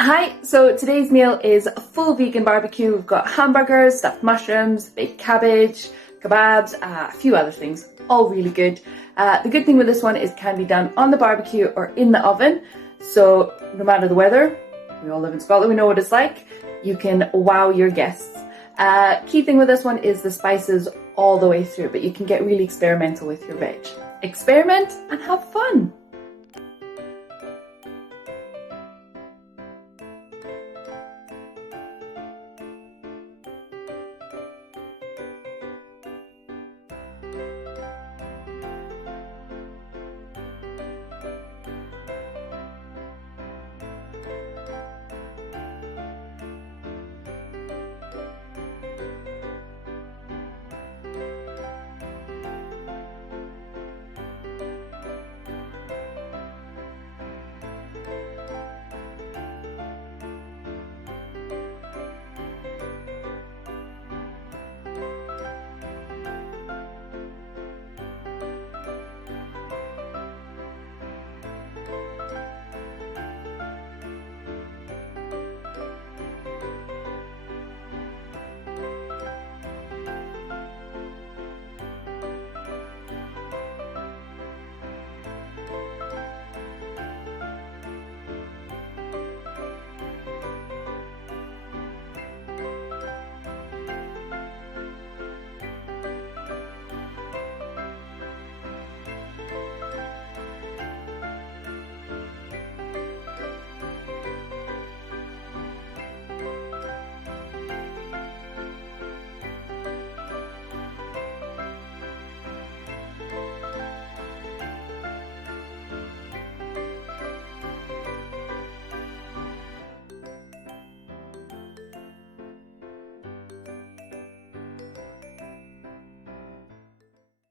Hi, so today's meal is a full vegan barbecue. We've got hamburgers, stuffed mushrooms, baked cabbage, kebabs, a few other things, all really good. The good thing with this one is it can be done on the barbecue or in the oven, so no matter the weather, we all live in Scotland, we know what it's like, you can wow your guests. Key thing with this one is the spices all the way through, but you can get really experimental with your veg. Experiment and have fun!